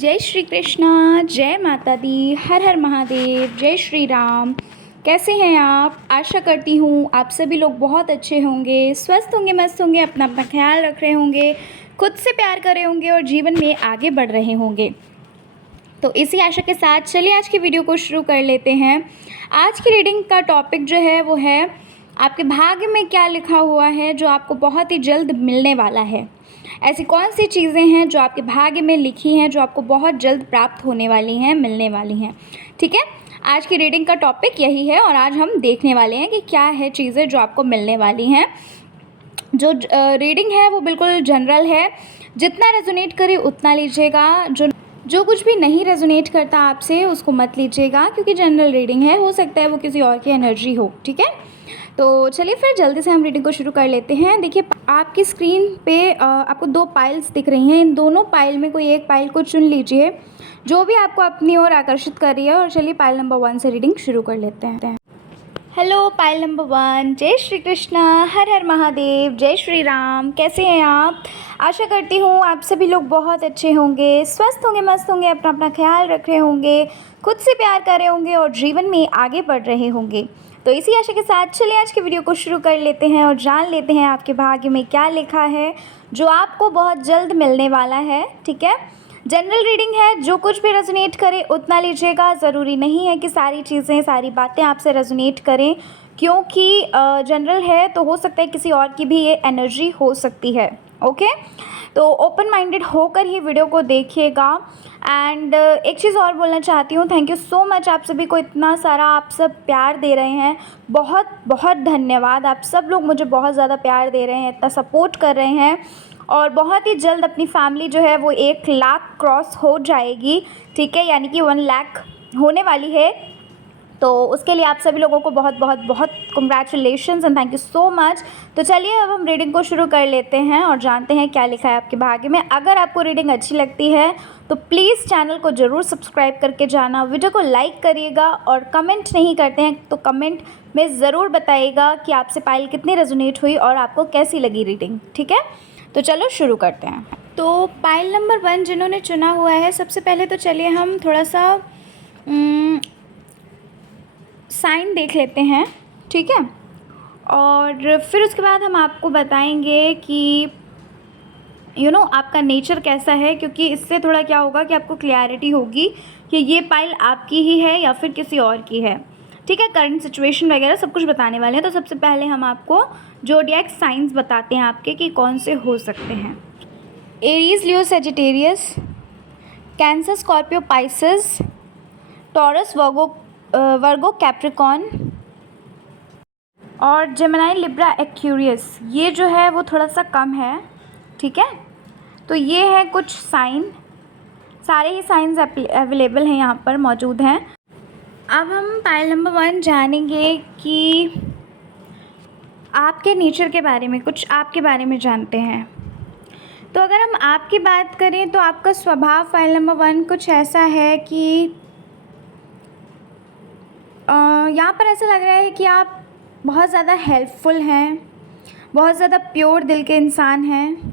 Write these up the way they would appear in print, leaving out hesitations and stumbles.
जय श्री कृष्णा, जय माता दी, हर हर महादेव, जय श्री राम। कैसे हैं आप? आशा करती हूँ आप सभी लोग बहुत अच्छे होंगे, स्वस्थ होंगे, मस्त होंगे, अपना अपना ख्याल रख रहे होंगे, खुद से प्यार कर रहे होंगे और जीवन में आगे बढ़ रहे होंगे। तो इसी आशा के साथ चलिए आज की वीडियो को शुरू कर लेते हैं। आज की रीडिंग का टॉपिक जो है वो है आपके भाग्य में क्या लिखा हुआ है जो आपको बहुत ही जल्द मिलने वाला है। ऐसी कौन सी चीज़ें हैं जो आपके भाग्य में लिखी हैं जो आपको बहुत जल्द प्राप्त होने वाली हैं, मिलने वाली हैं। ठीक है, आज की रीडिंग का टॉपिक यही है और आज हम देखने वाले हैं कि क्या है चीज़ें जो आपको मिलने वाली हैं। जो रीडिंग है वो बिल्कुल जनरल है, जितना रेजोनेट करे उतना लीजिएगा, जो कुछ भी नहीं रेजोनेट करता आपसे उसको मत लीजिएगा, क्योंकि जनरल रीडिंग है, हो सकता है वो किसी और की एनर्जी हो। ठीक है, तो चलिए फिर जल्दी से हम रीडिंग को शुरू कर लेते हैं। देखिए आपकी स्क्रीन पे आपको दो पाइल्स दिख रही हैं। इन दोनों पाइल में कोई एक पाइल को चुन लीजिए जो भी आपको अपनी ओर आकर्षित कर रही है, और चलिए पाइल नंबर 1 से रीडिंग शुरू कर लेते हैं। हेलो पाइल नंबर 1, जय श्री कृष्णा, हर हर महादेव, जय श्री राम। कैसे हैं आप? आशा करती हूँ आप सभी लोग बहुत अच्छे होंगे, स्वस्थ होंगे, मस्त होंगे, अपना अपना ख्याल रख रहे होंगे, खुद से प्यार कर रहे होंगे और जीवन में आगे बढ़ रहे होंगे। तो इसी आशा के साथ चलिए आज की वीडियो को शुरू कर लेते हैं और जान लेते हैं आपके भाग्य में क्या लिखा है जो आपको बहुत जल्द मिलने वाला है। ठीक है, जनरल रीडिंग है, जो कुछ भी रेजोनेट करे उतना लीजिएगा। ज़रूरी नहीं है कि सारी चीज़ें, सारी बातें आपसे रेजोनेट करें, क्योंकि जनरल है तो हो सकता है किसी और की भी ये एनर्जी हो सकती है। ओके, तो ओपन माइंडेड होकर ही वीडियो को देखिएगा। एंड एक चीज़ और बोलना चाहती हूँ, थैंक यू सो मच, आप सभी को इतना सारा आप सब प्यार दे रहे हैं, बहुत बहुत धन्यवाद। आप सब लोग मुझे बहुत ज़्यादा प्यार दे रहे हैं, इतना सपोर्ट कर रहे हैं, और बहुत ही जल्द अपनी फैमिली जो है वो 1 लाख क्रॉस हो जाएगी। ठीक है, यानी कि 1 लाख होने वाली है। तो उसके लिए आप सभी लोगों को बहुत बहुत बहुत congratulations and thank you so much. तो चलिए अब हम रीडिंग को शुरू कर लेते हैं और जानते हैं क्या लिखा है आपके भाग्य में। अगर आपको रीडिंग अच्छी लगती है तो प्लीज़ चैनल को ज़रूर सब्सक्राइब करके जाना, वीडियो को लाइक करिएगा, और कमेंट नहीं करते हैं तो कमेंट में ज़रूर बताइएगा कि आपसे पाइल कितनी रेजोनेट हुई और आपको कैसी लगी रीडिंग। ठीक है, तो चलो शुरू करते हैं। तो पाइल नंबर 1 जिन्होंने चुना हुआ है, सबसे पहले तो चलिए हम थोड़ा सा साइन देख लेते हैं। ठीक है, और फिर उसके बाद हम आपको बताएंगे कि आपका नेचर कैसा है, क्योंकि इससे थोड़ा क्या होगा कि आपको क्लैरिटी होगी कि ये पाइल आपकी ही है या फिर किसी और की है। ठीक है, करंट सिचुएशन वगैरह सब कुछ बताने वाले हैं। तो सबसे पहले हम आपको ज़ोडिएक साइंस बताते हैं आपके कि कौन से हो सकते हैं। Aries, Leo, Sagittarius, Cancer, Scorpio, Pisces, Taurus, Virgo, Capricorn और जेमिनी, लिब्रा, एक्वेरियस। ये जो है वो थोड़ा सा कम है। ठीक है, तो ये है कुछ साइन, सारे ही साइंस अवेलेबल हैं यहाँ पर मौजूद हैं। अब हम पाइल नंबर 1 जानेंगे कि आपके नेचर के बारे में, कुछ आपके बारे में जानते हैं। तो अगर हम आपकी बात करें तो आपका स्वभाव पाइल नंबर 1 कुछ ऐसा है कि यहाँ पर ऐसा लग रहा है कि आप बहुत ज़्यादा हेल्पफुल हैं, बहुत ज़्यादा प्योर दिल के इंसान हैं।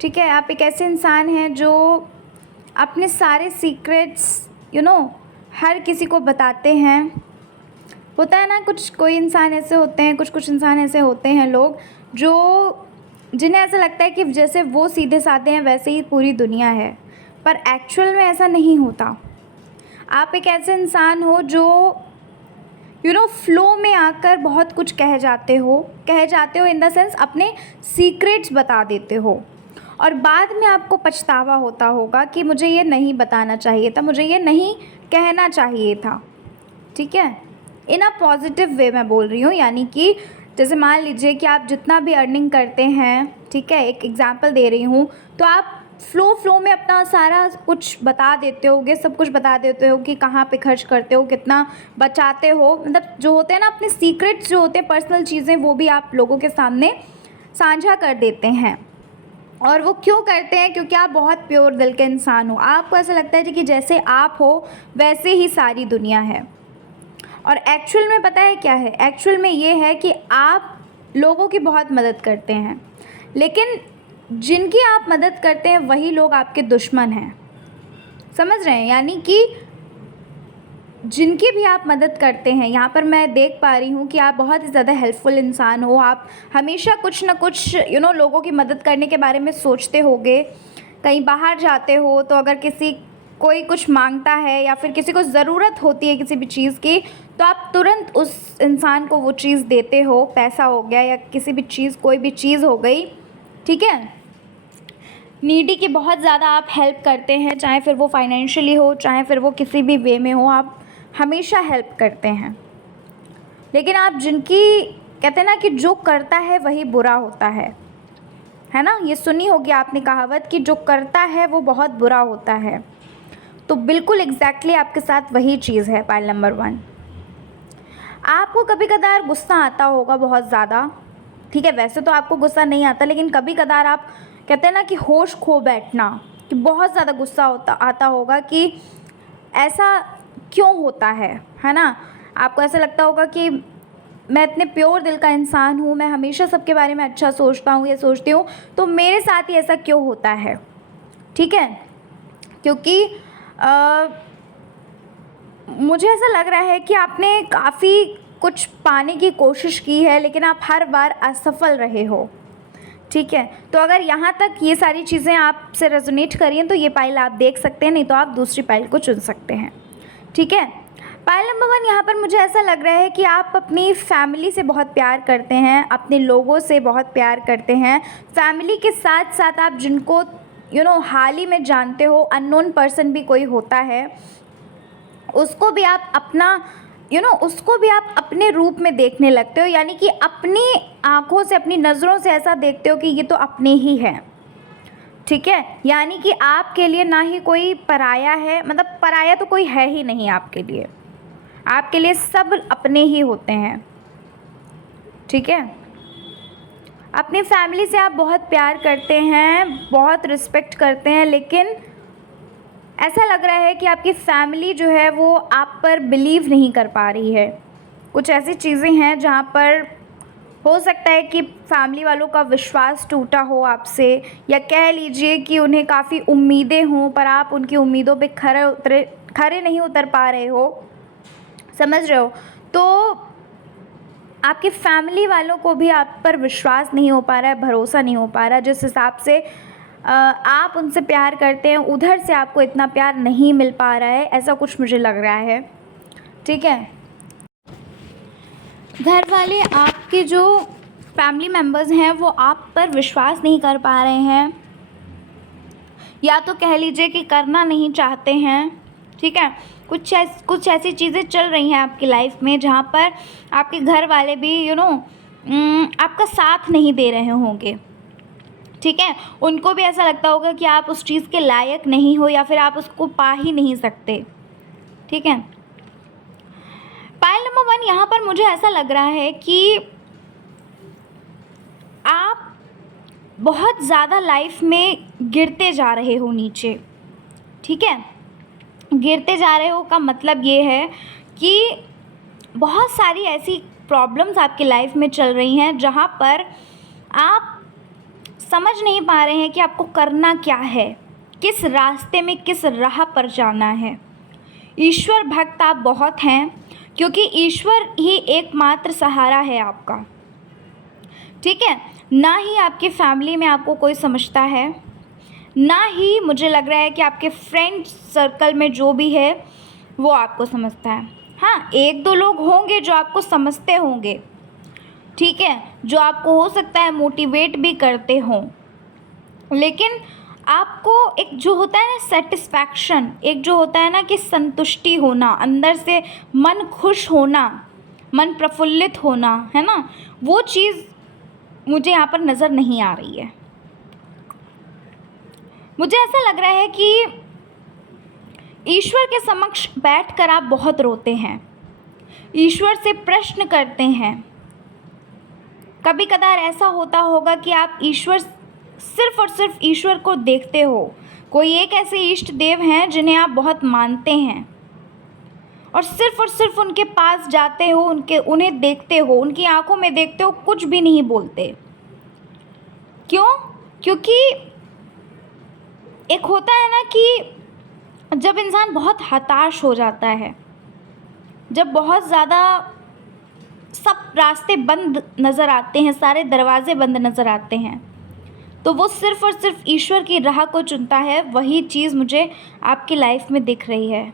ठीक है, आप एक ऐसे इंसान हैं जो अपने सारे सीक्रेट्स हर किसी को बताते हैं। होता है ना, कोई इंसान ऐसे होते हैं, कुछ इंसान ऐसे होते हैं लोग जो जिन्हें ऐसा लगता है कि जैसे वो सीधे साधे हैं वैसे ही पूरी दुनिया है, पर एक्चुअल में ऐसा नहीं होता। आप एक ऐसे इंसान हो जो फ्लो में आकर बहुत कुछ कह जाते हो इन द सेंस अपने सीक्रेट्स बता देते हो, और बाद में आपको पछतावा होता होगा कि मुझे ये नहीं बताना चाहिए था, मुझे ये नहीं कहना चाहिए था। ठीक है, इन अ पॉजिटिव वे मैं बोल रही हूँ, यानी कि जैसे मान लीजिए कि आप जितना भी अर्निंग करते हैं, ठीक है, एक एग्जांपल दे रही हूँ, तो आप फ्लो में अपना सारा कुछ बता देते होगे, सब कुछ बता देते हो कि कहाँ पे खर्च करते हो, कितना बचाते हो, मतलब जो होते हैं ना अपने सीक्रेट्स जो होते हैं, पर्सनल चीज़ें, वो भी आप लोगों के सामने साझा कर देते हैं। और वो क्यों करते हैं? क्योंकि आप बहुत प्योर दिल के इंसान हो, आपको ऐसा लगता है कि जैसे आप हो वैसे ही सारी दुनिया है। और एक्चुअल में पता है क्या है? एक्चुअल में ये है कि आप लोगों की बहुत मदद करते हैं, लेकिन जिनकी आप मदद करते हैं वही लोग आपके दुश्मन हैं। समझ रहे हैं? यानी कि जिनकी भी आप मदद करते हैं, यहाँ पर मैं देख पा रही हूँ कि आप बहुत ही ज़्यादा हेल्पफुल इंसान हो। आप हमेशा कुछ ना कुछ लोगों की मदद करने के बारे में सोचते होगे। कहीं बाहर जाते हो तो अगर कोई कुछ मांगता है या फिर किसी को ज़रूरत होती है किसी भी चीज़ की, तो आप तुरंत उस इंसान को वो चीज़ देते हो। पैसा हो गया या किसी भी चीज़, कोई भी चीज़ हो गई, ठीक है। नीडी की बहुत ज़्यादा आप हेल्प करते हैं, चाहे फिर वो फाइनेंशियली हो, चाहे फिर वो किसी भी वे में हो, आप हमेशा हेल्प करते हैं। लेकिन आप जिनकी, कहते हैं ना कि जो करता है वही बुरा होता है ना? ये सुनी होगी आपने कहावत कि जो करता है वो बहुत बुरा होता है। तो बिल्कुल एग्जैक्टली आपके साथ वही चीज़ है। पाइल नंबर 1, आपको कभी कदार गुस्सा आता होगा बहुत ज़्यादा, ठीक है। वैसे तो आपको गुस्सा नहीं आता, लेकिन कभी कदार आप, कहते हैं ना कि होश खो बैठना, कि बहुत ज़्यादा गुस्सा आता होगा कि ऐसा क्यों होता है ना? आपको ऐसा लगता होगा कि मैं इतने प्योर दिल का इंसान हूँ, मैं हमेशा सबके बारे में अच्छा सोचता हूँ या सोचती हूँ, तो मेरे साथ ही ऐसा क्यों होता है, ठीक है। क्योंकि मुझे ऐसा लग रहा है कि आपने काफ़ी कुछ पाने की कोशिश की है, लेकिन आप हर बार असफल रहे हो, ठीक है। तो अगर यहाँ तक ये सारी चीज़ें आपसे रेजोनेट करी हैं तो ये पाइल आप देख सकते हैं, नहीं तो आप दूसरी पाइल को चुन सकते हैं, ठीक है। पाइल नंबर 1, यहाँ पर मुझे ऐसा लग रहा है कि आप अपनी फैमिली से बहुत प्यार करते हैं, अपने लोगों से बहुत प्यार करते हैं। फैमिली के साथ साथ आप जिनको हाल ही में जानते हो, अननोन पर्सन भी कोई होता है, उसको भी आप अपना उसको भी आप अपने रूप में देखने लगते हो। यानी कि अपनी आँखों से, अपनी नज़रों से ऐसा देखते हो कि ये तो अपने ही हैं, ठीक है। यानी कि आपके लिए ना ही कोई पराया है, मतलब पराया तो कोई है ही नहीं आपके लिए सब अपने ही होते हैं, ठीक है। अपनी फैमिली से आप बहुत प्यार करते हैं, बहुत रिस्पेक्ट करते हैं, लेकिन ऐसा लग रहा है कि आपकी फैमिली जो है वो आप पर बिलीव नहीं कर पा रही है। कुछ ऐसी चीज़ें हैं जहाँ पर हो सकता है कि फैमिली वालों का विश्वास टूटा हो आपसे, या कह लीजिए कि उन्हें काफ़ी उम्मीदें हों पर आप उनकी उम्मीदों पे खरे नहीं उतर पा रहे हो, समझ रहे हो। तो आपकी फैमिली वालों को भी आप पर विश्वास नहीं हो पा रहा है, भरोसा नहीं हो पा रहा। जिस हिसाब से आप उनसे प्यार करते हैं, उधर से आपको इतना प्यार नहीं मिल पा रहा है, ऐसा कुछ मुझे लग रहा है, ठीक है। घर वाले, आपके जो फैमिली मेम्बर्स हैं वो आप पर विश्वास नहीं कर पा रहे हैं, या तो कह लीजिए कि करना नहीं चाहते हैं, ठीक है। कुछ ऐसी चीज़ें चल रही हैं आपकी लाइफ में जहाँ पर आपके घर वाले भी आपका साथ नहीं दे रहे होंगे, ठीक है। उनको भी ऐसा लगता होगा कि आप उस चीज़ के लायक नहीं हो, या फिर आप उसको पा ही नहीं सकते, ठीक है। पाइल नंबर 1, यहाँ पर मुझे ऐसा लग रहा है कि आप बहुत ज़्यादा लाइफ में गिरते जा रहे हो नीचे, ठीक है। गिरते जा रहे हो का मतलब ये है कि बहुत सारी ऐसी प्रॉब्लम्स आपकी लाइफ में चल रही हैं जहाँ पर आप समझ नहीं पा रहे हैं कि आपको करना क्या है, किस रास्ते में, किस राह पर जाना है। ईश्वर भक्त आप बहुत हैं, क्योंकि ईश्वर ही एकमात्र सहारा है आपका, ठीक है। ना ही आपकी फैमिली में आपको कोई समझता है, ना ही मुझे लग रहा है कि आपके फ्रेंड सर्कल में जो भी है वो आपको समझता है। हाँ, एक दो लोग होंगे जो आपको समझते होंगे, ठीक है, जो आपको हो सकता है मोटिवेट भी करते हों, लेकिन आपको एक जो होता है ना सेटिस्फैक्शन, एक जो होता है ना कि संतुष्टि होना, अंदर से मन खुश होना, मन प्रफुल्लित होना, है ना, वो चीज़ मुझे यहाँ पर नज़र नहीं आ रही है। मुझे ऐसा लग रहा है कि ईश्वर के समक्ष बैठकर आप बहुत रोते हैं, ईश्वर से प्रश्न करते हैं। कभी कदार ऐसा होता होगा कि आप सिर्फ और सिर्फ ईश्वर को देखते हो। कोई एक ऐसे इष्ट देव हैं जिन्हें आप बहुत मानते हैं, और सिर्फ उनके पास जाते हो, उन्हें देखते हो, उनकी आंखों में देखते हो, कुछ भी नहीं बोलते। क्यों? क्योंकि एक होता है ना कि जब इंसान बहुत हताश हो जाता है, जब बहुत ज़्यादा सब रास्ते बंद नज़र आते हैं, सारे दरवाजे बंद नज़र आते हैं, तो वो सिर्फ़ और सिर्फ ईश्वर की राह को चुनता है। वही चीज़ मुझे आपकी लाइफ में दिख रही है।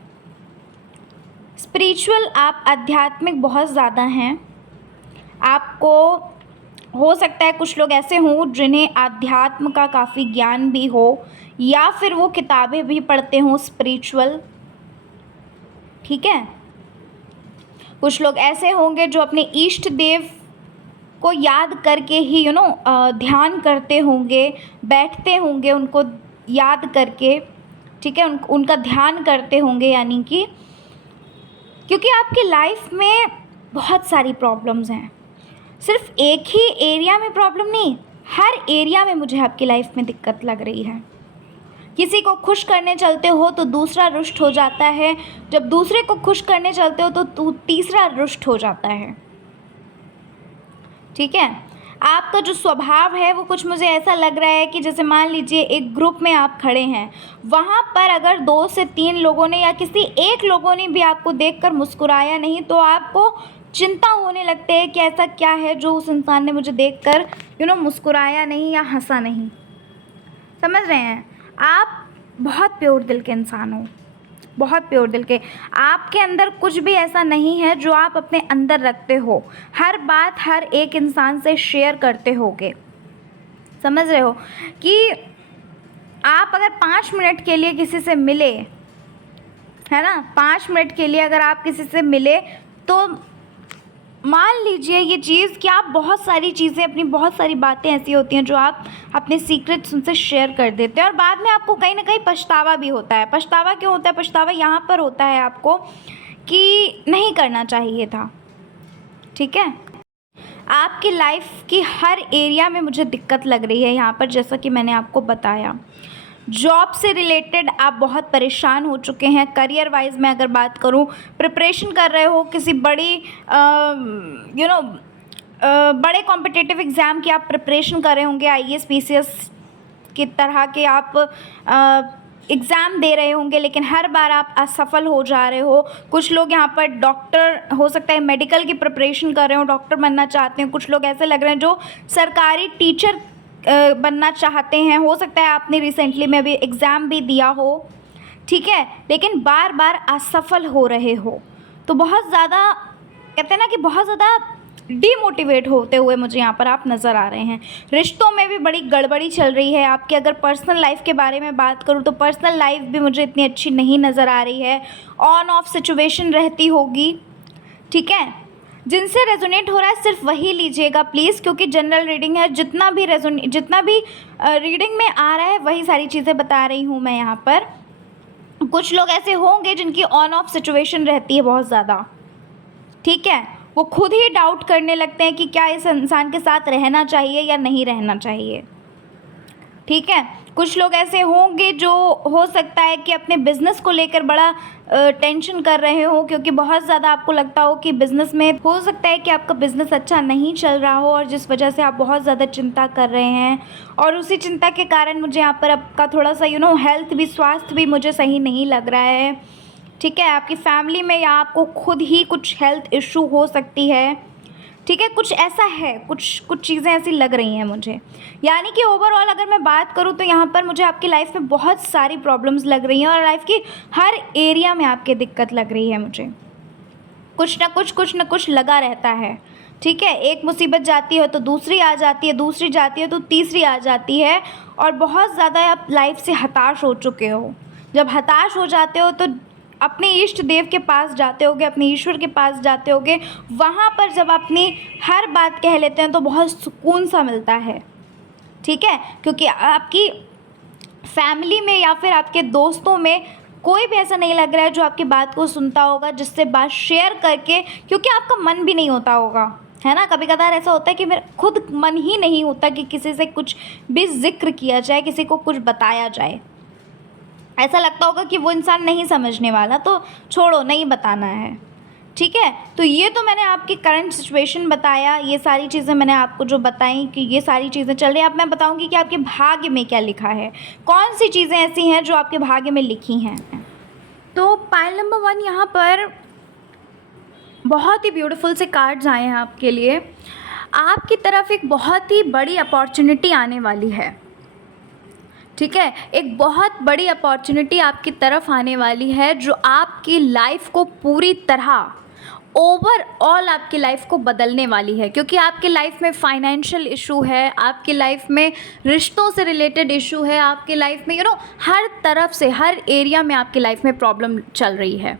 स्पिरिचुअल, आप आध्यात्मिक बहुत ज़्यादा हैं। आपको हो सकता है कुछ लोग ऐसे हों जिन्हें आध्यात्म का काफ़ी ज्ञान भी हो, या फिर वो किताबें भी पढ़ते हों स्पिरिचुअल, ठीक है। कुछ लोग ऐसे होंगे जो अपने इष्ट देव को याद करके ही ध्यान करते होंगे, बैठते होंगे उनको याद करके, ठीक है, उनका ध्यान करते होंगे। यानी कि क्योंकि आपकी लाइफ में बहुत सारी प्रॉब्लम्स हैं, सिर्फ एक ही एरिया में प्रॉब्लम नहीं, हर एरिया में मुझे आपकी लाइफ में दिक्कत लग रही है। किसी को खुश करने चलते हो तो दूसरा रुष्ट हो जाता है, जब दूसरे को खुश करने चलते हो तो तीसरा रुष्ट हो जाता है, ठीक है। आपका जो स्वभाव है वो कुछ मुझे ऐसा लग रहा है कि जैसे मान लीजिए एक ग्रुप में आप खड़े हैं, वहाँ पर अगर 2 से 3 लोगों ने या किसी एक लोगों ने भी आपको देखकर मुस्कुराया नहीं तो आपको चिंता होने लगती है कि ऐसा क्या है जो उस इंसान ने मुझे देखकर मुस्कुराया नहीं या हंसा नहीं। समझ रहे हैं? आप बहुत प्योर दिल के इंसान हो, बहुत प्योर दिल के। आपके अंदर कुछ भी ऐसा नहीं है जो आप अपने अंदर रखते हो। हर बात हर एक इंसान से शेयर करते होगे। समझ रहे हो कि आप अगर 5 मिनट के लिए किसी से मिले, है ना, 5 मिनट के लिए अगर आप किसी से मिले तो मान लीजिए ये चीज़ कि आप बहुत सारी चीज़ें, अपनी बहुत सारी बातें ऐसी होती हैं जो आप अपने सीक्रेट्स उनसे शेयर कर देते हैं और बाद में आपको कहीं ना कहीं पछतावा भी होता है। पछतावा क्यों होता है? पछतावा यहाँ पर होता है आपको कि नहीं करना चाहिए था, ठीक है। आपकी लाइफ की हर एरिया में मुझे दिक्कत लग रही है यहाँ पर, जैसा कि मैंने आपको बताया। जॉब से रिलेटेड आप बहुत परेशान हो चुके हैं। करियर वाइज मैं अगर बात करूं, प्रिपरेशन कर रहे हो किसी बड़ी बड़े कॉम्पिटिटिव एग्ज़ाम की आप प्रिपरेशन कर रहे होंगे, आईएएस पीसीएस की तरह के आप एग्ज़ाम दे रहे होंगे, लेकिन हर बार आप असफल हो जा रहे हो। कुछ लोग यहाँ पर डॉक्टर, हो सकता है मेडिकल की प्रिपरेशन कर रहे हो, डॉक्टर बनना चाहते हैं। कुछ लोग ऐसे लग रहे हैं जो सरकारी टीचर बनना चाहते हैं। हो सकता है आपने रिसेंटली में अभी एग्ज़ाम भी दिया हो, ठीक है, लेकिन बार बार असफल हो रहे हो। तो बहुत ज़्यादा कहते हैं ना कि बहुत ज़्यादा डीमोटिवेट होते हुए मुझे यहाँ पर आप नज़र आ रहे हैं। रिश्तों में भी बड़ी गड़बड़ी चल रही है आपकी। अगर पर्सनल लाइफ के बारे में बात करूँ तो पर्सनल लाइफ भी मुझे इतनी अच्छी नहीं नज़र आ रही है। ऑन ऑफ सिचुएशन रहती होगी, ठीक है। जिनसे रेजोनेट हो रहा है सिर्फ वही लीजिएगा प्लीज़, क्योंकि जनरल रीडिंग है। जितना भी रीडिंग में आ रहा है वही सारी चीज़ें बता रही हूँ मैं यहाँ पर। कुछ लोग ऐसे होंगे जिनकी ऑन ऑफ सिचुएशन रहती है बहुत ज़्यादा, ठीक है। वो खुद ही डाउट करने लगते हैं कि क्या इस इंसान के साथ रहना चाहिए या नहीं रहना चाहिए, ठीक है। कुछ लोग ऐसे होंगे जो हो सकता है कि अपने बिज़नेस को लेकर बड़ा टेंशन कर रहे हो, क्योंकि बहुत ज़्यादा आपको लगता हो कि बिज़नेस में हो सकता है कि आपका बिज़नेस अच्छा नहीं चल रहा हो और जिस वजह से आप बहुत ज़्यादा चिंता कर रहे हैं। और उसी चिंता के कारण मुझे यहाँ पर आपका थोड़ा सा हेल्थ भी, स्वास्थ्य भी मुझे सही नहीं लग रहा है, ठीक है। आपकी फैमिली में या आपको खुद ही कुछ हेल्थ इशू हो सकती है, ठीक है। कुछ ऐसा है, कुछ चीज़ें ऐसी लग रही हैं मुझे। यानी कि ओवरऑल अगर मैं बात करूँ तो यहाँ पर मुझे आपकी लाइफ में बहुत सारी प्रॉब्लम्स लग रही हैं और लाइफ की हर एरिया में आपके दिक्कत लग रही है मुझे। कुछ ना कुछ लगा रहता है, ठीक है। एक मुसीबत जाती है तो दूसरी आ जाती है, दूसरी जाती है तो तीसरी आ जाती है और बहुत ज़्यादा आप लाइफ से हताश हो चुके हो। जब हताश हो जाते हो तो अपने इष्ट देव के पास जाते होगे, अपने ईश्वर के पास जाते होगे। वहाँ पर जब अपनी हर बात कह लेते हैं तो बहुत सुकून सा मिलता है, ठीक है। क्योंकि आपकी फैमिली में या फिर आपके दोस्तों में कोई भी ऐसा नहीं लग रहा है जो आपकी बात को सुनता होगा, जिससे बात शेयर करके, क्योंकि आपका मन भी नहीं होता होगा, है ना। कभी कभार ऐसा होता है कि मेरा खुद मन ही नहीं होता कि किसी से कुछ भी जिक्र किया जाए, किसी को कुछ बताया जाए। ऐसा लगता होगा कि वो इंसान नहीं समझने वाला, तो छोड़ो, नहीं बताना है, ठीक है। तो ये तो मैंने आपकी करंट सिचुएशन बताया, ये सारी चीज़ें मैंने आपको जो बताई कि ये सारी चीज़ें चल रही हैं। अब मैं बताऊंगी कि आपके भाग्य में क्या लिखा है, कौन सी चीज़ें ऐसी हैं जो आपके भाग्य में लिखी हैं। तो पाइल नंबर 1 यहाँ पर बहुत ही ब्यूटीफुल से कार्ड्स आए हैं आपके लिए। आपकी तरफ एक बहुत ही बड़ी अपॉर्चुनिटी आने वाली है, ठीक है। एक बहुत बड़ी अपॉर्चुनिटी आपकी तरफ आने वाली है जो आपकी लाइफ को पूरी तरह ओवरऑल आपकी लाइफ को बदलने वाली है, क्योंकि आपकी लाइफ में फाइनेंशियल इशू है, आपकी लाइफ में रिश्तों से रिलेटेड इशू है, आपकी लाइफ में हर तरफ से हर एरिया में आपकी लाइफ में प्रॉब्लम चल रही है।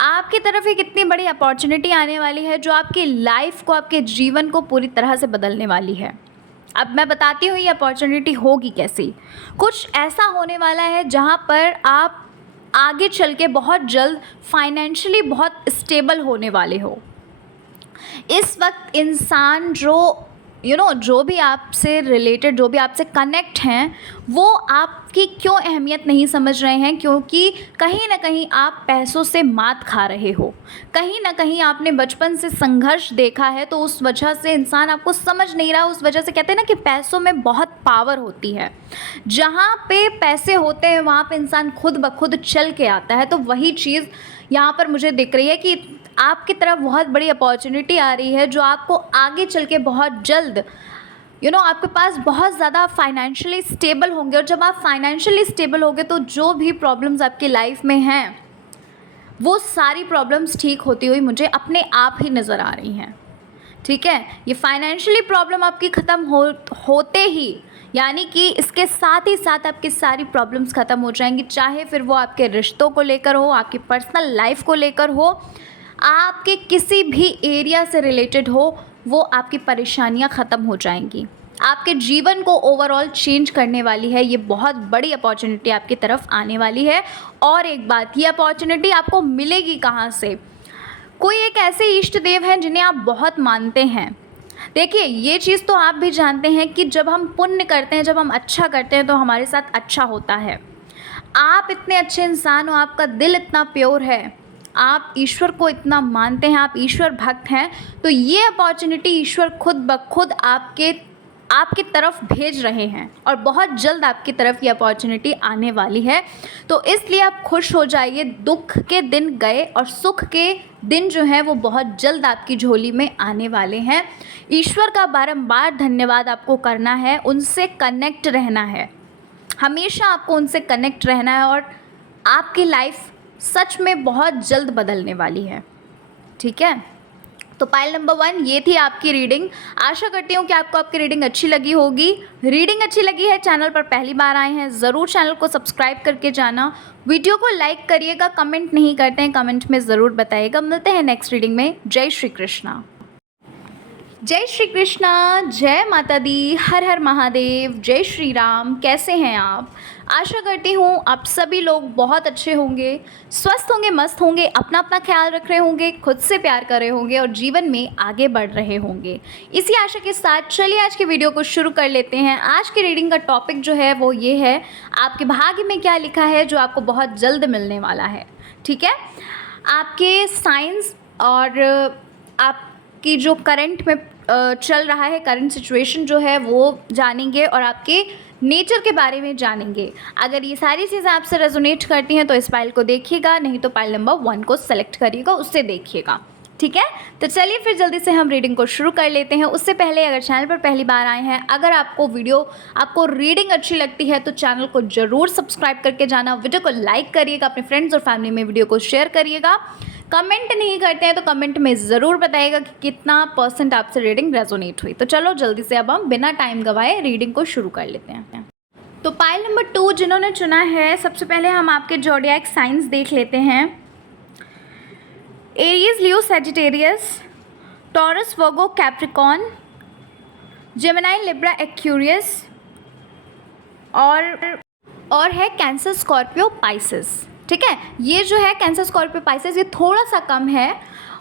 आपकी तरफ एक इतनी बड़ी अपॉर्चुनिटी आने वाली है जो आपकी लाइफ को, आपके जीवन को पूरी तरह से बदलने वाली है। अब मैं बताती हूँ ये अपॉर्चुनिटी होगी कैसी। कुछ ऐसा होने वाला है जहाँ पर आप आगे चल के बहुत जल्द फाइनेंशियली बहुत स्टेबल होने वाले हो। इस वक्त इंसान जो भी आपसे रिलेटेड, जो भी आपसे कनेक्ट हैं, वो आपकी क्यों अहमियत नहीं समझ रहे हैं, क्योंकि कहीं ना कहीं आप पैसों से मात खा रहे हो, कहीं ना कहीं आपने बचपन से संघर्ष देखा है, तो उस वजह से इंसान आपको समझ नहीं रहा। उस वजह से कहते हैं ना कि पैसों में बहुत पावर होती है। जहाँ पे पैसे होते हैं वहाँ पे इंसान खुद ब खुद चल के आता है। तो वही चीज़ यहाँ पर मुझे दिख रही है कि आपकी तरफ बहुत बड़ी अपॉर्चुनिटी आ रही है जो आपको आगे चल के बहुत जल्द आपके पास बहुत ज़्यादा फाइनेंशियली स्टेबल होंगे। और जब आप फाइनेंशियली स्टेबल होंगे तो जो भी प्रॉब्लम्स आपकी लाइफ में हैं वो सारी प्रॉब्लम्स ठीक होती हुई मुझे अपने आप ही नज़र आ रही हैं, ठीक है। ये फाइनेंशियली प्रॉब्लम आपकी ख़त्म होते ही, यानी कि इसके साथ ही साथ आपकी सारी प्रॉब्लम्स ख़त्म हो जाएंगी, चाहे फिर वो आपके रिश्तों को लेकर हो, आपकी पर्सनल लाइफ को लेकर हो, आपके किसी भी एरिया से रिलेटेड हो, वो आपकी परेशानियां ख़त्म हो जाएंगी। आपके जीवन को ओवरऑल चेंज करने वाली है ये बहुत बड़ी अपॉर्चुनिटी आपकी तरफ आने वाली है। और एक बात, ये अपॉर्चुनिटी आपको मिलेगी कहाँ से? कोई एक ऐसे इष्ट देव हैं जिन्हें आप बहुत मानते हैं। देखिए, ये चीज़ तो आप भी जानते हैं कि जब हम पुण्य करते हैं, जब हम अच्छा करते हैं तो हमारे साथ अच्छा होता है। आप इतने अच्छे इंसान हो, आपका दिल इतना प्योर है, आप ईश्वर को इतना मानते हैं, आप ईश्वर भक्त हैं, तो ये अपॉर्चुनिटी ईश्वर खुद ब खुद आपकी तरफ भेज रहे हैं और बहुत जल्द आपकी तरफ ये अपॉर्चुनिटी आने वाली है। तो इसलिए आप खुश हो जाइए। दुख के दिन गए और सुख के दिन जो हैं वो बहुत जल्द आपकी झोली में आने वाले हैं। ईश्वर का बारंबार धन्यवाद आपको करना है, उनसे कनेक्ट रहना है, हमेशा आपको उनसे कनेक्ट रहना है और आपकी लाइफ सच में बहुत जल्द बदलने वाली है, ठीक है। तो पाइल नंबर 1 ये थी आपकी रीडिंग। आशा करती हूँ कि आपको आपकी रीडिंग अच्छी लगी होगी। रीडिंग अच्छी लगी है, चैनल पर पहली बार आए हैं, ज़रूर चैनल को सब्सक्राइब करके जाना, वीडियो को लाइक करिएगा, कमेंट नहीं करते हैं कमेंट में ज़रूर बताइएगा। मिलते हैं नेक्स्ट रीडिंग में। जय श्री कृष्णा। जय श्री कृष्णा, जय माता दी, हर हर महादेव, जय श्री राम। कैसे हैं आप? आशा करती हूँ आप सभी लोग बहुत अच्छे होंगे, स्वस्थ होंगे, मस्त होंगे, अपना अपना ख्याल रख रहे होंगे, खुद से प्यार कर रहे होंगे और जीवन में आगे बढ़ रहे होंगे। इसी आशा के साथ चलिए आज की वीडियो को शुरू कर लेते हैं। आज की रीडिंग का टॉपिक जो है वो ये है, आपके भाग्य में क्या लिखा है जो आपको बहुत जल्द मिलने वाला है, ठीक है। आपके साइंस और आपकी जो करंट में चल रहा है, करंट सिचुएशन जो है वो जानेंगे और आपके नेचर के बारे में जानेंगे। अगर ये सारी चीज़ें आपसे रेजोनेट करती हैं तो इस पाइल को देखिएगा, नहीं तो पाइल नंबर 1 को सेलेक्ट करिएगा, उससे देखिएगा, ठीक है। तो चलिए फिर जल्दी से हम रीडिंग को शुरू कर लेते हैं। उससे पहले अगर चैनल पर पहली बार आए हैं, अगर आपको रीडिंग अच्छी लगती है तो चैनल को ज़रूर सब्सक्राइब करके जाना, वीडियो को लाइक करिएगा, अपने फ्रेंड्स और फैमिली में वीडियो को शेयर करिएगा। कमेंट नहीं करते हैं तो कमेंट में ज़रूर बताइएगा कि कितना % आपसे रीडिंग रेजोनेट हुई। तो चलो जल्दी से अब हम बिना टाइम गवाए रीडिंग को शुरू कर लेते हैं। तो पाइल नंबर 2 जिन्होंने चुना है, सबसे पहले हम आपके ज़ोडिएक साइंस देख लेते हैं। एरीज, लियो, Sagittarius, taurus, Virgo, Capricorn, Gemini, Libra, Aquarius और है कैंसर, स्कॉर्पियो, पाइसेस, ठीक है। ये जो है कैंसर, स्कॉर्पियो, पाइसेस, ये थोड़ा सा कम है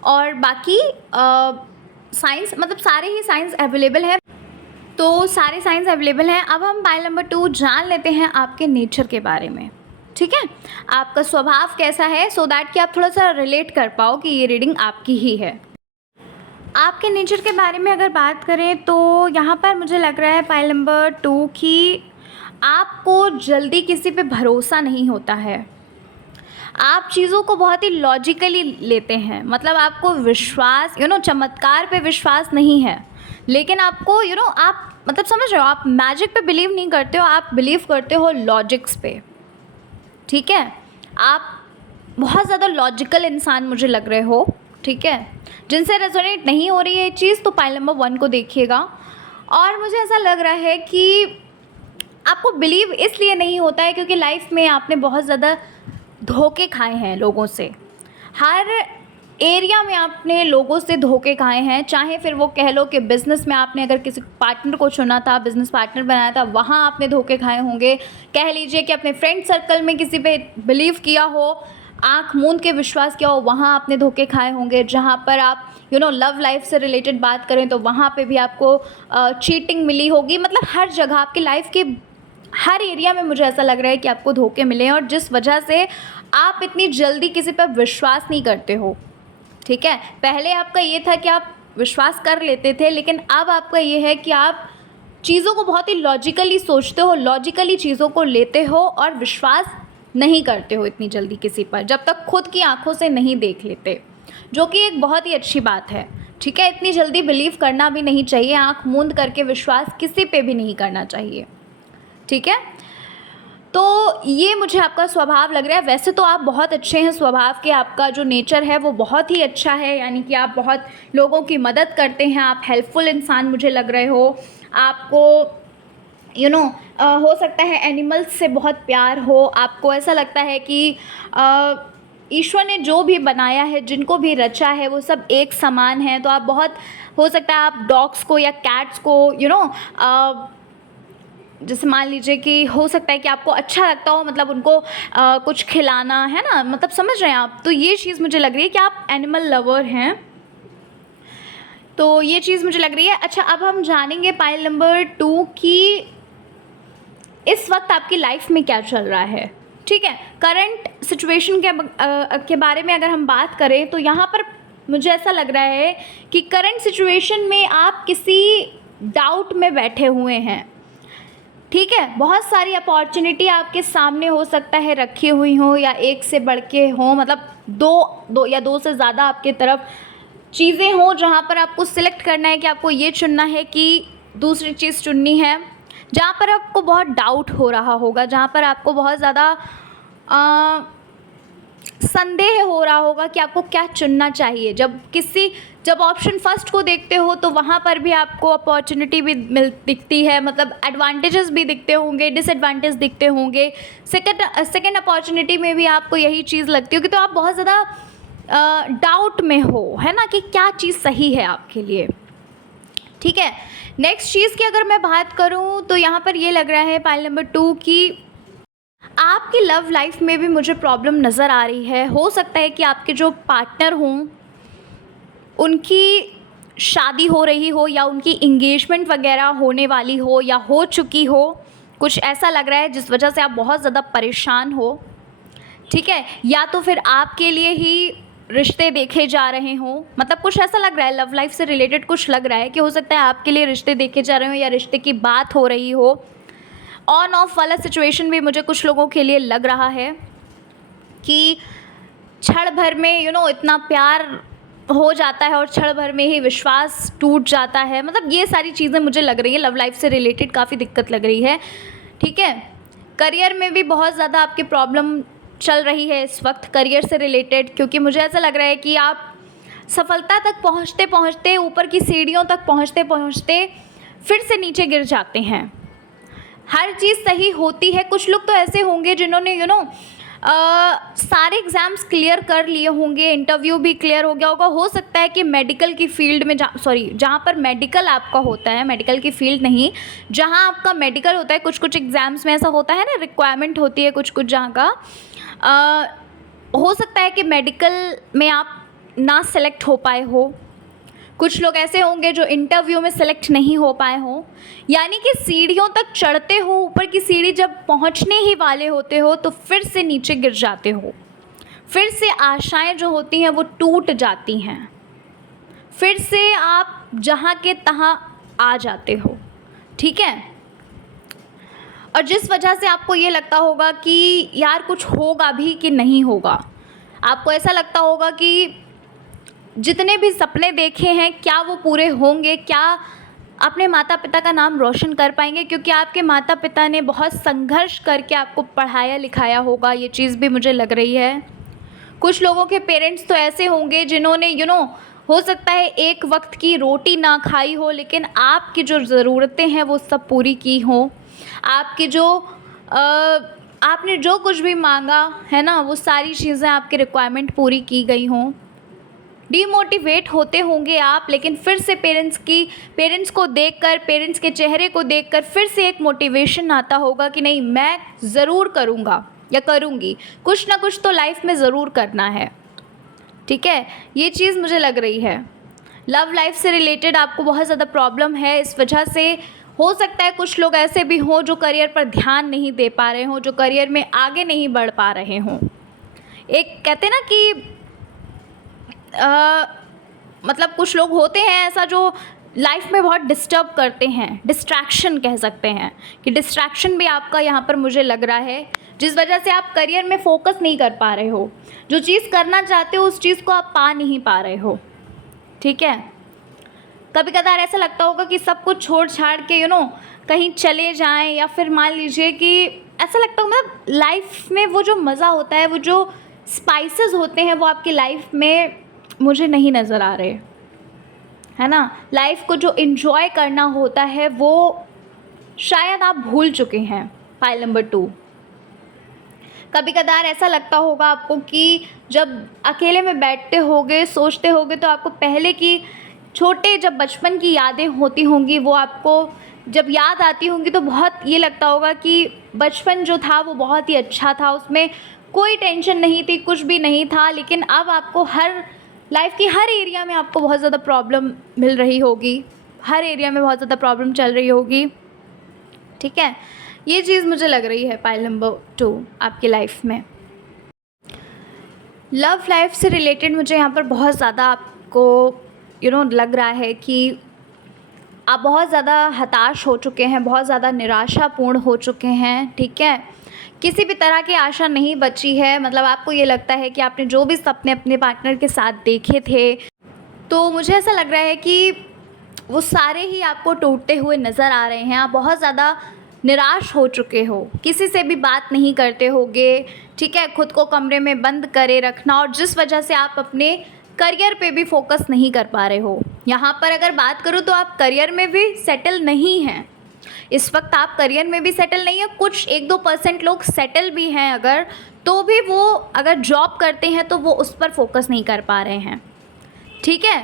और बाकी साइंस मतलब सारे ही साइंस अवेलेबल है, तो सारे साइंस अवेलेबल हैं। अब हम पाइल नंबर 2 जान लेते हैं आपके नेचर के बारे में, ठीक है। आपका स्वभाव कैसा है, सो दैट कि आप थोड़ा सा रिलेट कर पाओ कि ये रीडिंग आपकी ही है। आपके नेचर के बारे में अगर बात करें तो यहाँ पर मुझे लग रहा है पाइल नंबर 2 कि आपको जल्दी किसी पे भरोसा नहीं होता है, आप चीज़ों को बहुत ही लॉजिकली लेते हैं, मतलब आपको विश्वास चमत्कार पे विश्वास नहीं है, लेकिन आपको आप मतलब समझ रहे हो, आप मैजिक पे बिलीव नहीं करते हो, आप बिलीव करते हो लॉजिक्स पे। ठीक है, आप बहुत ज़्यादा लॉजिकल इंसान मुझे लग रहे हो। ठीक है, जिनसे रेजोनेट नहीं हो रही है ये चीज़ तो पाइल नंबर 1 को देखिएगा। और मुझे ऐसा लग रहा है कि आपको बिलीव इसलिए नहीं होता है क्योंकि लाइफ में आपने बहुत ज़्यादा धोखे खाए हैं लोगों से। हर एरिया में आपने लोगों से धोखे खाए हैं, चाहे फिर वो कह लो कि बिज़नेस में आपने अगर किसी पार्टनर को चुना था, बिज़नेस पार्टनर बनाया था, वहाँ आपने धोखे खाए होंगे। कह लीजिए कि अपने फ्रेंड सर्कल में किसी पे बिलीव किया हो, आँख मूंद के विश्वास किया हो, वहाँ आपने धोखे खाए होंगे। जहाँ पर आप लव लाइफ से रिलेटेड बात करें तो वहाँ पे भी आपको चीटिंग मिली होगी। मतलब हर जगह आपकी लाइफ के हर एरिया में मुझे ऐसा लग रहा है कि आपको धोखे मिले हैं, और जिस वजह से आप इतनी जल्दी किसी पर विश्वास नहीं करते हो। ठीक है, पहले आपका ये था कि आप विश्वास कर लेते थे, लेकिन अब आपका ये है कि आप चीज़ों को बहुत ही लॉजिकली सोचते हो, लॉजिकली चीज़ों को लेते हो और विश्वास नहीं करते हो इतनी जल्दी किसी पर, जब तक खुद की आंखों से नहीं देख लेते, जो कि एक बहुत ही अच्छी बात है। ठीक है, इतनी जल्दी बिलीव करना भी नहीं चाहिए, आंख मूंद करके विश्वास किसी पे भी नहीं करना चाहिए। ठीक है, तो ये मुझे आपका स्वभाव लग रहा है। वैसे तो आप बहुत अच्छे हैं स्वभाव के, आपका जो नेचर है वो बहुत ही अच्छा है, यानी कि आप बहुत लोगों की मदद करते हैं, आप हेल्पफुल इंसान मुझे लग रहे हो। आपको हो सकता है एनिमल्स से बहुत प्यार हो, आपको ऐसा लगता है कि ईश्वर ने जो भी बनाया है, जिनको भी रचा है, वो सब एक समान है। तो आप बहुत हो सकता है आप डॉग्स को या कैट्स को जैसे मान लीजिए कि हो सकता है कि आपको अच्छा लगता हो, मतलब उनको कुछ खिलाना, है ना, मतलब समझ रहे हैं आप। तो ये चीज़ मुझे लग रही है कि आप एनिमल लवर हैं, तो ये चीज़ मुझे लग रही है। अच्छा, अब हम जानेंगे पाइल नंबर 2 की इस वक्त आपकी लाइफ में क्या चल रहा है। ठीक है, करंट सिचुएशन के बारे में अगर हम बात करें तो यहाँ पर मुझे ऐसा लग रहा है कि करंट सिचुएशन में आप किसी डाउट में बैठे हुए हैं। ठीक है, बहुत सारी अपॉर्चुनिटी आपके सामने हो सकता है रखी हुई हो, या एक से बढ़ के हो, मतलब दो या दो से ज़्यादा आपके तरफ चीज़ें हो, जहाँ पर आपको सिलेक्ट करना है कि आपको ये चुनना है कि दूसरी चीज़ चुननी है। जहाँ पर आपको बहुत डाउट हो रहा होगा, जहाँ पर आपको बहुत ज़्यादा संदेह हो रहा होगा कि आपको क्या चुनना चाहिए। जब ऑप्शन फर्स्ट को देखते हो तो वहाँ पर भी आपको अपॉर्चुनिटी भी दिखती है, मतलब एडवांटेजेस भी दिखते होंगे, डिसएडवांटेज दिखते होंगे। सेकंड अपॉर्चुनिटी में भी आपको यही चीज़ लगती होगी, तो आप बहुत ज़्यादा डाउट में हो, है ना, कि क्या चीज़ सही है आपके लिए। ठीक है, नेक्स्ट चीज़ की अगर मैं बात करूँ तो यहाँ पर ये लग रहा है पाइल नंबर 2 की आपकी लव लाइफ में भी मुझे प्रॉब्लम नज़र आ रही है। हो सकता है कि आपके जो पार्टनर हों उनकी शादी हो रही हो, या उनकी इंगेजमेंट वगैरह होने वाली हो, या हो चुकी हो, कुछ ऐसा लग रहा है जिस वजह से आप बहुत ज़्यादा परेशान हो। ठीक है, या तो फिर आपके लिए ही रिश्ते देखे जा रहे हों, मतलब कुछ ऐसा लग रहा है, लव लाइफ से रिलेटेड कुछ लग रहा है कि हो सकता है आपके लिए रिश्ते देखे जा रहे हो या रिश्ते की बात हो रही हो। ऑन ऑफ वाला सिचुएशन भी मुझे कुछ लोगों के लिए लग रहा है कि क्षण भर में इतना प्यार हो जाता है और क्षण भर में ही विश्वास टूट जाता है। मतलब ये सारी चीज़ें मुझे लग रही है, लव लाइफ से रिलेटेड काफ़ी दिक्कत लग रही है। ठीक है, करियर में भी बहुत ज़्यादा आपकी प्रॉब्लम चल रही है इस वक्त करियर से रिलेटेड, क्योंकि मुझे ऐसा लग रहा है कि आप सफलता तक पहुँचते पहुँचते, ऊपर की सीढ़ियों तक पहुँचते पहुँचते फिर से नीचे गिर जाते हैं। हर चीज़ सही होती है, कुछ लोग तो ऐसे होंगे जिन्होंने सारे एग्ज़ाम्स क्लियर कर लिए होंगे, इंटरव्यू भी क्लियर हो गया होगा। हो सकता है कि मेडिकल की फील्ड में जहाँ पर मेडिकल आपका होता है, मेडिकल की फील्ड नहीं, जहाँ आपका मेडिकल होता है, कुछ कुछ एग्ज़ाम्स में ऐसा होता है ना, रिक्वायरमेंट होती है कुछ कुछ जहाँ का। हो सकता है कि मेडिकल में आप ना सेलेक्ट हो पाए हो। कुछ लोग ऐसे होंगे जो इंटरव्यू में सेलेक्ट नहीं हो पाए हों, यानी कि सीढ़ियों तक चढ़ते हो, ऊपर की सीढ़ी जब पहुंचने ही वाले होते हो तो फिर से नीचे गिर जाते हो, फिर से आशाएं जो होती हैं वो टूट जाती हैं, फिर से आप जहां के तहां आ जाते हो। ठीक है, और जिस वजह से आपको ये लगता होगा कि यार कुछ होगा भी कि नहीं होगा। आपको ऐसा लगता होगा कि जितने भी सपने देखे हैं क्या वो पूरे होंगे, क्या अपने माता पिता का नाम रोशन कर पाएंगे, क्योंकि आपके माता पिता ने बहुत संघर्ष करके आपको पढ़ाया लिखाया होगा। ये चीज़ भी मुझे लग रही है। कुछ लोगों के पेरेंट्स तो ऐसे होंगे जिन्होंने हो सकता है एक वक्त की रोटी ना खाई हो, लेकिन आपकी जो ज़रूरतें हैं वो सब पूरी की हों। आपकी जो आपने जो कुछ भी मांगा है ना, वो सारी चीज़ें आपकी रिक्वायरमेंट पूरी की गई हों। डीमोटिवेट होते होंगे आप, लेकिन फिर से पेरेंट्स को देखकर, पेरेंट्स के चेहरे को देखकर फिर से एक मोटिवेशन आता होगा कि नहीं, मैं ज़रूर करूँगा या करूँगी, कुछ ना कुछ तो लाइफ में ज़रूर करना है। ठीक है, ये चीज़ मुझे लग रही है। लव लाइफ से रिलेटेड आपको बहुत ज़्यादा प्रॉब्लम है, इस वजह से हो सकता है कुछ लोग ऐसे भी हों जो करियर पर ध्यान नहीं दे पा रहे हों, जो करियर में आगे नहीं बढ़ पा रहे हों। एक कहते हैं ना कि मतलब कुछ लोग होते हैं ऐसा जो लाइफ में बहुत डिस्टर्ब करते हैं, डिस्ट्रैक्शन कह सकते हैं कि डिस्ट्रैक्शन भी आपका यहाँ पर मुझे लग रहा है, जिस वजह से आप करियर में फोकस नहीं कर पा रहे हो। जो चीज़ करना चाहते हो उस चीज़ को आप पा नहीं पा रहे हो। ठीक है, कभी कदार ऐसा लगता होगा कि सब कुछ छोड़ छाड़ के कहीं चले जाएं, या फिर मान लीजिए कि ऐसा लगता होगा लाइफ में वो जो मज़ा होता है, वो जो स्पाइसेस होते हैं, वो आपकी लाइफ में मुझे नहीं नज़र आ रहे, है ना। लाइफ को जो एंजॉय करना होता है वो शायद आप भूल चुके हैं। फाइल नंबर 2, कभी कदार ऐसा लगता होगा आपको कि जब अकेले में बैठते होगे, सोचते होगे, तो आपको पहले की छोटे जब बचपन की यादें होती होंगी, वो आपको जब याद आती होंगी तो बहुत ये लगता होगा कि बचपन जो था वो बहुत ही अच्छा था, उसमें कोई टेंशन नहीं थी, कुछ भी नहीं था। लेकिन अब आपको लाइफ की हर एरिया में आपको बहुत ज़्यादा प्रॉब्लम मिल रही होगी, हर एरिया में बहुत ज़्यादा प्रॉब्लम चल रही होगी। ठीक है, ये चीज़ मुझे लग रही है पाइल नंबर 2 आपकी लाइफ में। लव लाइफ से रिलेटेड मुझे यहाँ पर बहुत ज़्यादा आपको लग रहा है कि आप बहुत ज़्यादा हताश हो चुके हैं, बहुत ज़्यादा निराशापूर्ण हो चुके हैं। ठीक है, किसी भी तरह की आशा नहीं बची है। मतलब आपको ये लगता है कि आपने जो भी सपने अपने पार्टनर के साथ देखे थे, तो मुझे ऐसा लग रहा है कि वो सारे ही आपको टूटते हुए नज़र आ रहे हैं। आप बहुत ज़्यादा निराश हो चुके हो, किसी से भी बात नहीं करते होगे। ठीक है, खुद को कमरे में बंद करे रखना, और जिस वजह से आप अपने करियर पे भी फोकस नहीं कर पा रहे हो। यहाँ पर अगर बात करूँ तो आप करियर में भी सेटल नहीं हैं। इस वक्त आप करियर में भी सेटल नहीं है। कुछ 1-2% लोग सेटल भी हैं अगर, तो भी वो अगर जॉब करते हैं तो वो उस पर फोकस नहीं कर पा रहे हैं। ठीक है,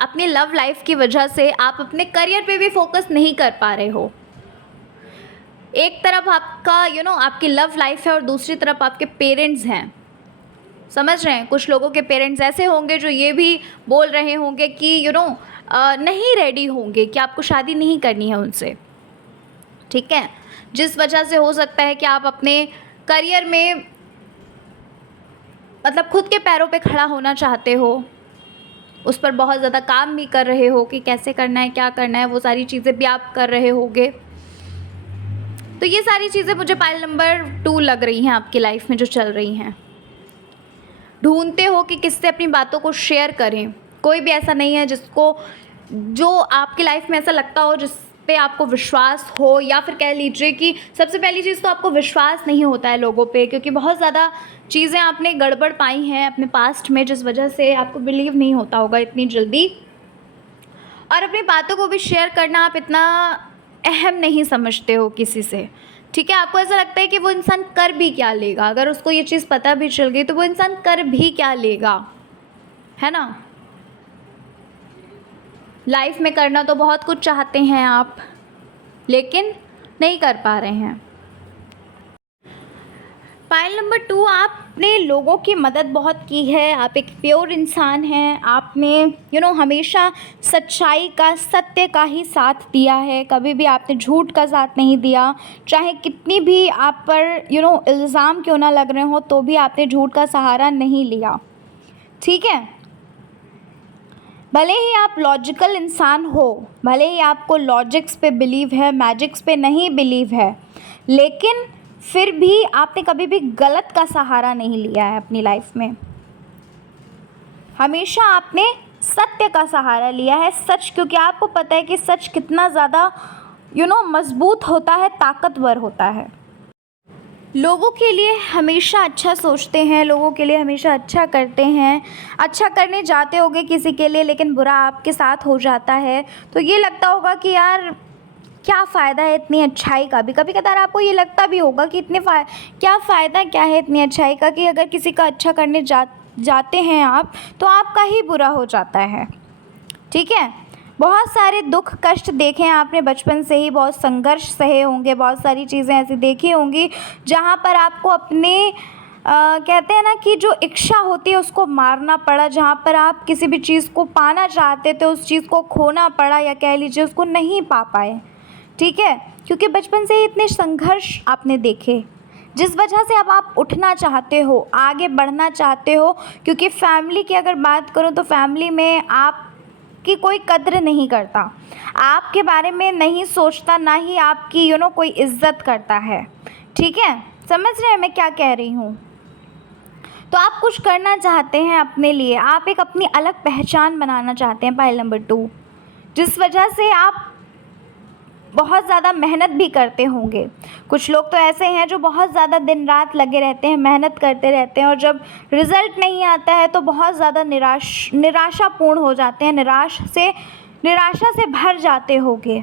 अपनी लव लाइफ की वजह से आप अपने करियर पे भी फोकस नहीं कर पा रहे हो। एक तरफ आपका आपकी लव लाइफ है और दूसरी तरफ आपके पेरेंट्स हैं। समझ रहे हैं, कुछ लोगों के पेरेंट्स ऐसे होंगे जो ये भी बोल रहे होंगे कि नहीं रेडी होंगे, कि आपको शादी नहीं करनी है उनसे। ठीक है, जिस वजह से हो सकता है कि आप अपने करियर में मतलब खुद के पैरों पे खड़ा होना चाहते हो, उस पर बहुत ज़्यादा काम भी कर रहे हो कि कैसे करना है, क्या करना है, वो सारी चीज़ें भी आप कर रहे होगे। तो ये सारी चीज़ें मुझे पाइल नंबर 2 लग रही हैं आपकी लाइफ में जो चल रही हैं। ढूंढते हो कि किससे अपनी बातों को शेयर करें। कोई भी ऐसा नहीं है जो आपकी लाइफ में ऐसा लगता हो जिस पे आपको विश्वास हो, या फिर कह लीजिए कि सबसे पहली चीज़ तो आपको विश्वास नहीं होता है लोगों पे, क्योंकि बहुत ज़्यादा चीज़ें आपने गड़बड़ पाई हैं अपने पास्ट में, जिस वजह से आपको बिलीव नहीं होता होगा इतनी जल्दी। और अपनी बातों को भी शेयर करना आप इतना अहम नहीं समझते हो किसी से। ठीक है, आपको ऐसा लगता है कि वो इंसान कर भी क्या लेगा, अगर उसको ये चीज़ पता भी चल गई तो वो इंसान कर भी क्या लेगा, है ना। लाइफ में करना तो बहुत कुछ चाहते हैं आप, लेकिन नहीं कर पा रहे हैं। पाइल नंबर 2, आपने लोगों की मदद बहुत की है, आप एक प्योर इंसान हैं। आपने हमेशा सच्चाई का, सत्य का ही साथ दिया है, कभी भी आपने झूठ का साथ नहीं दिया। चाहे कितनी भी आप पर इल्ज़ाम क्यों ना लग रहे हो, तो भी आपने झूठ का सहारा नहीं लिया। ठीक है, भले ही आप लॉजिकल इंसान हो, भले ही आपको लॉजिक्स पे बिलीव है, मैजिक्स पे नहीं बिलीव है, लेकिन फिर भी आपने कभी भी गलत का सहारा नहीं लिया है अपनी लाइफ में। हमेशा आपने सत्य का सहारा लिया है, सच, क्योंकि आपको पता है कि सच कितना ज़्यादा मजबूत होता है, ताकतवर होता है। लोगों के लिए हमेशा अच्छा सोचते हैं, लोगों के लिए हमेशा अच्छा करते हैं। अच्छा करने जाते होगे किसी के लिए, लेकिन बुरा आपके साथ हो जाता है, तो ये लगता होगा कि यार क्या फ़ायदा है इतनी अच्छाई का भी। कभी कभार आपको ये लगता भी होगा कि क्या फ़ायदा क्या है इतनी अच्छाई का, कि अगर किसी का अच्छा करने जाते हैं आप, तो आपका ही बुरा हो जाता है। ठीक है, बहुत सारे दुख कष्ट देखे हैं आपने बचपन से ही, बहुत संघर्ष सहे होंगे, बहुत सारी चीज़ें ऐसी देखी होंगी जहाँ पर आपको अपने कहते हैं ना कि जो इच्छा होती है उसको मारना पड़ा, जहाँ पर आप किसी भी चीज़ को पाना चाहते थे उस चीज़ को खोना पड़ा, या कह लीजिए उसको नहीं पा पाए। ठीक है, क्योंकि बचपन से ही इतने संघर्ष आपने देखे, जिस वजह से अब आप उठना चाहते हो, आगे बढ़ना चाहते हो। क्योंकि फैमिली की अगर बात करूँ तो फैमिली में आपकी कोई कद्र नहीं करता, आपके बारे में नहीं सोचता, ना ही आपकी कोई इज्जत करता है। ठीक है, समझ रहे हैं मैं क्या कह रही हूँ। तो आप कुछ करना चाहते हैं अपने लिए, आप एक अपनी अलग पहचान बनाना चाहते हैं, पॉइंट नंबर 2, जिस वजह से आप बहुत ज़्यादा मेहनत भी करते होंगे। कुछ लोग तो ऐसे हैं जो बहुत ज़्यादा दिन रात लगे रहते हैं, मेहनत करते रहते हैं, और जब रिज़ल्ट नहीं आता है तो बहुत ज़्यादा निराशापूर्ण हो जाते हैं, निराशा से भर जाते होंगे।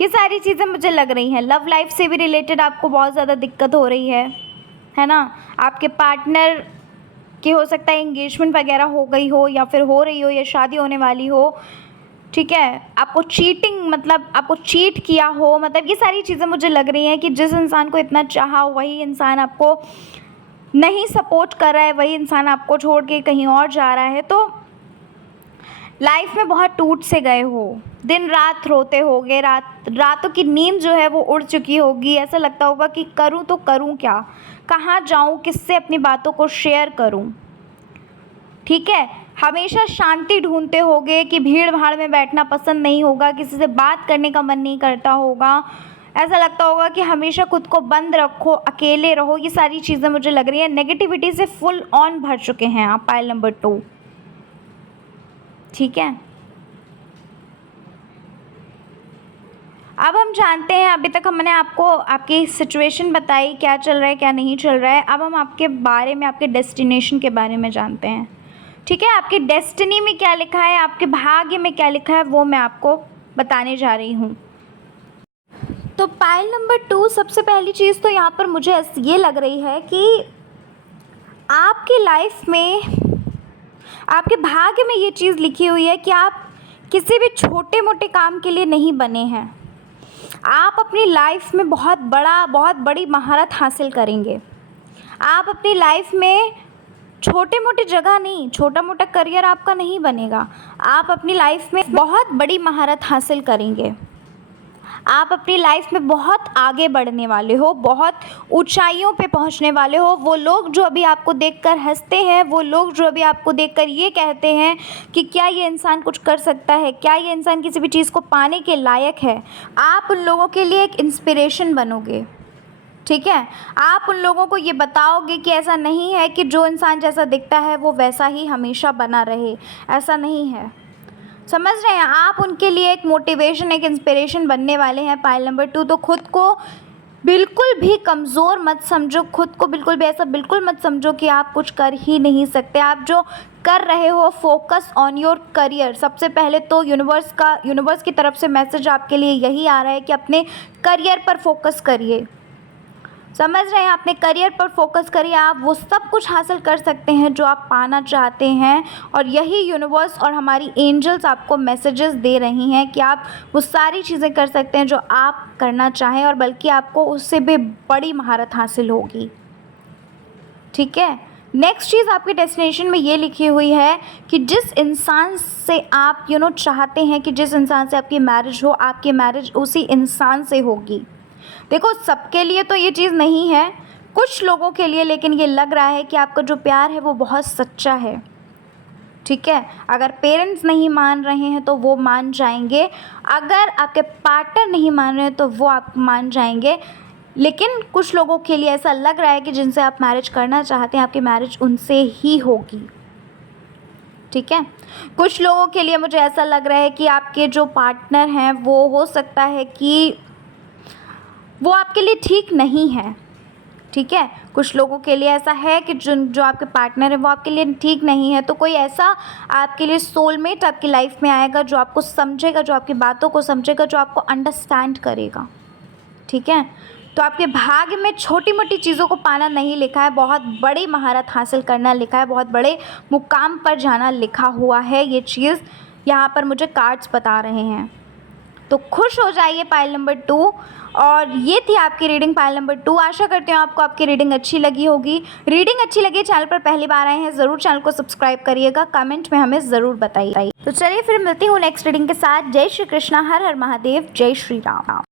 ये सारी चीज़ें मुझे लग रही हैं। लव लाइफ से भी रिलेटेड आपको बहुत ज़्यादा दिक्कत हो रही है ना। आपके पार्टनर की हो सकता है एंगेजमेंट वगैरह हो गई हो, या फिर हो रही हो, या शादी होने वाली हो। ठीक है, आपको आपको चीट किया हो, मतलब ये सारी चीज़ें मुझे लग रही हैं कि जिस इंसान को इतना चाहा वही इंसान आपको नहीं सपोर्ट कर रहा है, वही इंसान आपको छोड़ के कहीं और जा रहा है। तो लाइफ में बहुत टूट से गए हो, दिन रात रोते होगे, रातों की नींद जो है वो उड़ चुकी होगी। ऐसा लगता होगा कि करूँ तो करूँ क्या, कहाँ जाऊँ, किससे अपनी बातों को शेयर करूँ। ठीक है, हमेशा शांति ढूंढते होगे कि भीड़ भाड़ में बैठना पसंद नहीं होगा, किसी से बात करने का मन नहीं करता होगा, ऐसा लगता होगा कि हमेशा खुद को बंद रखो, अकेले रहो। ये सारी चीज़ें मुझे लग रही है, नेगेटिविटी से फुल ऑन भर चुके हैं आप, पाइल नंबर 2। ठीक है, अब हम जानते हैं, अभी तक हमने आपको आपकी सिचुएशन बताई, क्या चल रहा है क्या नहीं चल रहा है। अब हम आपके बारे में, आपके डेस्टिनेशन के बारे में जानते हैं। ठीक है, आपकी डेस्टिनी में क्या लिखा है, आपके भाग्य में क्या लिखा है, वो मैं आपको बताने जा रही हूँ। तो पाइल नंबर 2, सबसे पहली चीज़ तो यहाँ पर मुझे ये लग रही है कि आपकी लाइफ में, आपके भाग्य में ये चीज़ लिखी हुई है कि आप किसी भी छोटे मोटे काम के लिए नहीं बने हैं। आप अपनी लाइफ में बहुत बड़ी महारत हासिल करेंगे। आप अपनी लाइफ में छोटे मोटे जगह नहीं, छोटा मोटा करियर आपका नहीं बनेगा। आप अपनी लाइफ में बहुत बड़ी महारत हासिल करेंगे। आप अपनी लाइफ में बहुत आगे बढ़ने वाले हो, बहुत ऊंचाइयों पे पहुंचने वाले हो। वो लोग जो अभी आपको देखकर हंसते हैं, वो लोग जो अभी आपको देखकर ये कहते हैं कि क्या ये इंसान कुछ कर सकता है, क्या ये इंसान किसी भी चीज़ को पाने के लायक है, आप उन लोगों के लिए एक इंस्पिरेशन बनोगे। ठीक है, आप उन लोगों को ये बताओगे कि ऐसा नहीं है कि जो इंसान जैसा दिखता है वो वैसा ही हमेशा बना रहे, ऐसा नहीं है। समझ रहे हैं, आप उनके लिए एक मोटिवेशन, एक इंस्पिरेशन बनने वाले हैं। पाइल नंबर 2, तो खुद को बिल्कुल भी कमज़ोर मत समझो, खुद को बिल्कुल भी ऐसा बिल्कुल मत समझो कि आप कुछ कर ही नहीं सकते। आप जो कर रहे हो, फोकस ऑन योर करियर। सबसे पहले तो यूनिवर्स की तरफ से मैसेज आपके लिए यही आ रहा है कि अपने करियर पर फोकस करिए। समझ रहे हैं, अपने करियर पर फोकस करिए। आप वो सब कुछ हासिल कर सकते हैं जो आप पाना चाहते हैं, और यही यूनिवर्स और हमारी एंजल्स आपको मैसेजेस दे रही हैं कि आप वो सारी चीज़ें कर सकते हैं जो आप करना चाहें, और बल्कि आपको उससे भी बड़ी महारत हासिल होगी। ठीक है, नेक्स्ट चीज़ आपके डेस्टिनेशन में ये लिखी हुई है कि जिस इंसान से आप चाहते हैं कि जिस इंसान से आपकी मैरिज हो, आपकी मैरिज उसी इंसान से होगी। देखो, सबके लिए तो ये चीज़ नहीं है, कुछ लोगों के लिए, लेकिन ये लग रहा है कि आपका जो प्यार है वो बहुत सच्चा है। ठीक है, अगर पेरेंट्स नहीं मान रहे हैं तो वो मान जाएंगे, अगर आपके पार्टनर नहीं मान रहे हैं तो वो आप मान जाएंगे। लेकिन कुछ लोगों के लिए ऐसा लग रहा है कि जिनसे आप मैरिज करना चाहते हैं आपकी मैरिज उनसे ही होगी, ठीक है। कुछ लोगों के लिए मुझे ऐसा लग रहा है कि आपके जो पार्टनर हैं वो हो सकता है कि वो आपके लिए ठीक नहीं है, ठीक है। कुछ लोगों के लिए ऐसा है कि जो आपके पार्टनर है वो आपके लिए ठीक नहीं है, तो कोई ऐसा आपके लिए सोलमेट आपकी लाइफ में आएगा जो आपको समझेगा, जो आपकी बातों को समझेगा, जो आपको अंडरस्टैंड करेगा, ठीक है। तो आपके भाग्य में छोटी मोटी चीज़ों को पाना नहीं लिखा है, बहुत बड़ी महारत हासिल करना लिखा है, बहुत बड़े मुकाम पर जाना लिखा हुआ है। ये चीज़ यहाँ पर मुझे कार्ड्स बता रहे हैं। तो खुश हो जाइए पाइल नंबर 2। और ये थी आपकी रीडिंग पाइल नंबर 2। आशा करती हूँ आपको आपकी रीडिंग अच्छी लगी होगी। रीडिंग अच्छी लगी, चैनल पर पहली बार आए हैं ज़रूर चैनल को सब्सक्राइब करिएगा, कमेंट में हमें ज़रूर बताइए। तो चलिए फिर मिलती हूँ नेक्स्ट रीडिंग के साथ। जय श्री कृष्णा, हर हर महादेव, जय श्री राम।